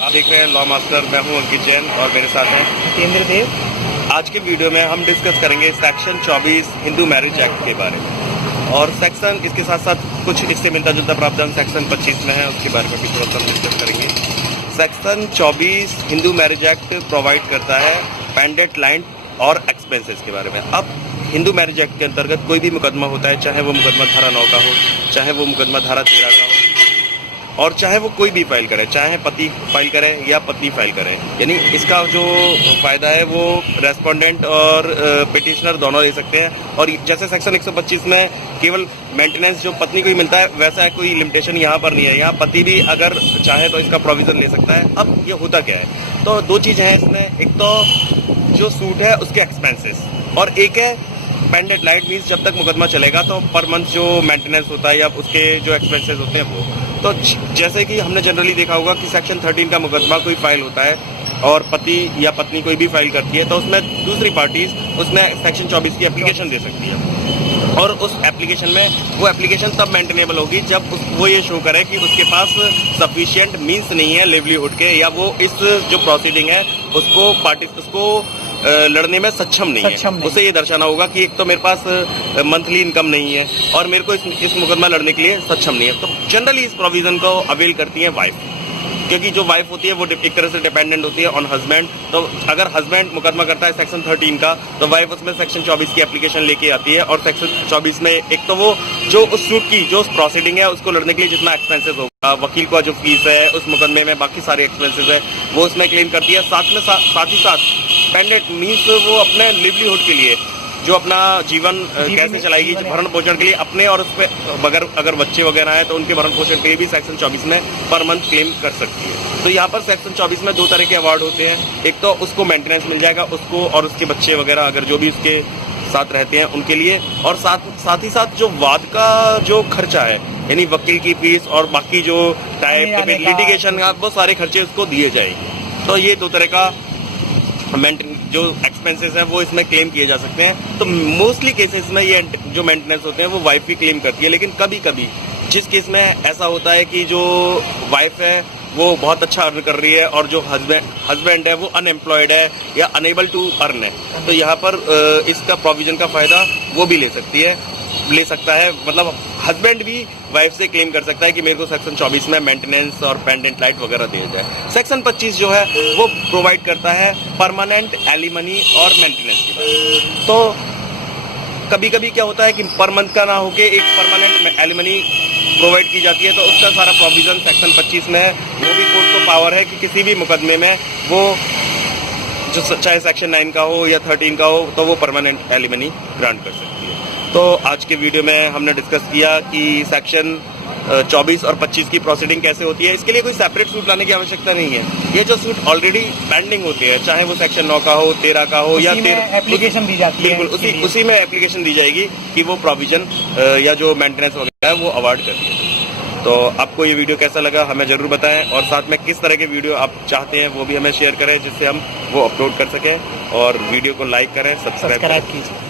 आप देख रहे हैं लॉ मास्टर। मैं हूं अंकित जैन और मेरे साथ हैं केंद्र देव। आज के वीडियो में हम डिस्कस करेंगे सेक्शन 24 हिंदू मैरिज एक्ट के बारे में, और सेक्शन इसके साथ साथ कुछ इससे मिलता जुलता प्रावधान सेक्शन 25 में है, उसके बारे में भी थोड़ा सा हम डिस्कस करेंगे। Section 24 Hindu marriage act provide करता है पेंडेंट लाइट और एक्सपेंसेस के बारे में। अब हिंदू मैरिज एक्ट के अंतर्गत कोई भी मुकदमा होता है, चाहे वो मुकदमा धारा 9 का हो, चाहे वो मुकदमा धारा 13 का हो, और चाहे वो कोई भी फाइल करे, चाहे पति फाइल करे या पत्नी फाइल करे, यानी इसका जो फायदा है वो रेस्पोंडेंट और पिटिशनर दोनों ले सकते हैं। और जैसे सेक्शन 125 में केवल मेंटेनेंस जो पत्नी को ही मिलता है, वैसा है कोई लिमिटेशन यहाँ पर नहीं है। यहाँ पति भी अगर चाहे तो इसका प्रोविजन ले सकता है। अब ये होता क्या है, तो दो चीज़ें हैं इसमें। एक तो जो सूट है उसके एक्सपेंसेस, और एक है पेंडेंट लाइट। मीन्स जब तक मुकदमा चलेगा तो पर मंथ जो मेंटेनेंस होता है या उसके जो एक्सपेंसेस होते हैं वो। तो जैसे कि हमने जनरली देखा होगा कि सेक्शन 13 का मुकदमा कोई फाइल होता है और पति या पत्नी कोई भी फाइल करती है, तो उसमें दूसरी पार्टीज उसमें सेक्शन 24 की एप्लीकेशन दे सकती है। और उस एप्लीकेशन में वो एप्लीकेशन तब मेंटेनेबल होगी जब वो ये शो करे कि उसके पास सफिशिएंट मीन्स नहीं है लिवलीहुड के, या वो इस जो प्रोसीडिंग है उसको लड़ने में सक्षम नहीं है। उसे ये दर्शाना होगा कि एक तो मेरे पास मंथली इनकम नहीं है और मेरे को इस मुकदमा लड़ने के लिए सक्षम नहीं है। तो जनरली इस प्रोविजन को अवेल करती है वाइफ, क्योंकि जो वाइफ होती है वो एक तरह से डिपेंडेंट होती है ऑन हस्बैंड। तो अगर हस्बैंड मुकदमा करता है सेक्शन 13 का, तो वाइफ उसमें सेक्शन 24 की एप्लीकेशन लेके आती है। और सेक्शन 24 में एक तो वो जो उस सूट की जो प्रोसीडिंग है उसको लड़ने के लिए जितना एक्सपेंसेस होगा, वकील का जो फीस है उस मुकदमे में, बाकी सारे एक्सपेंसेस है वो उसमें क्लेम करती है। साथ ही साथ पेंडेंट मीन्स वो अपने लिवलीहुड के लिए जो अपना जीवन कैसे चलाएगी, भरण पोषण के लिए अपने, और उस पर अगर बच्चे वगैरह हैं तो उनके भरण पोषण के लिए भी सेक्शन 24 में पर मंथ क्लेम कर सकती है। तो यहाँ पर सेक्शन 24 में दो तरह के अवार्ड होते हैं। एक तो उसको मेंटेनेंस मिल जाएगा उसको और उसके बच्चे वगैरह अगर जो भी उसके साथ रहते हैं उनके लिए, और साथ ही साथ जो वाद का जो खर्चा है, यानी वकील की फीस और बाकी जो टाइप लिटिगेशन का वो सारे खर्चे उसको दिए जाएंगे। तो ये दो तरह का जो एक्सपेंसेस है वो इसमें क्लेम किए जा सकते हैं। तो मोस्टली केसेस में ये जो मेंटेनेंस होते हैं वो वाइफ भी क्लेम करती है। लेकिन कभी कभी जिस केस में ऐसा होता है कि जो वाइफ है वो बहुत अच्छा अर्न कर रही है और जो हस्बैंड है वो अनएम्प्लॉयड है या अनेबल टू अर्न है, तो यहाँ पर इसका प्रोविजन का फायदा वो भी ले सकता है। मतलब हस्बैंड भी वाइफ से क्लेम कर सकता है कि मेरे को सेक्शन 24 में मेंटेनेंस और पेंडेंट लाइट वगैरह दिया जाए। सेक्शन 25 जो है वो प्रोवाइड करता है परमानेंट एलिमनी और मेंटेनेंस की। तो कभी कभी क्या होता है कि पर मंथ का ना होके एक परमानेंट एलिमनी प्रोवाइड की जाती है, तो उसका सारा प्रोविजन सेक्शन 25 में है। वो भी कोर्ट को पावर है कि किसी भी मुकदमे में वो जो चाहे सेक्शन 9 का हो या 13 का हो, तो वो परमानेंट एलिमनी ग्रांट कर सकती है। तो आज के वीडियो में हमने डिस्कस किया कि सेक्शन 24 और 25 की प्रोसीडिंग कैसे होती है। इसके लिए कोई सेपरेट सूट लाने की आवश्यकता नहीं है। ये जो सूट ऑलरेडी पेंडिंग होते हैं, चाहे वो सेक्शन 9 का हो, 13 का हो या 13, एप्लीकेशन दी जाती है। बिल्कुल उसी में एप्लीकेशन दी जाएगी कि वो प्रोविजन या जो मेंटेनेंस वगैरह है वो अवार्ड कर दिया। तो आपको ये वीडियो कैसा लगा हमें जरूर बताएं, और साथ में किस तरह के वीडियो आप चाहते हैं वो भी हमें शेयर करें जिससे हम वो अपलोड कर सकें। और वीडियो को लाइक करें, सब्सक्राइब कीजिए।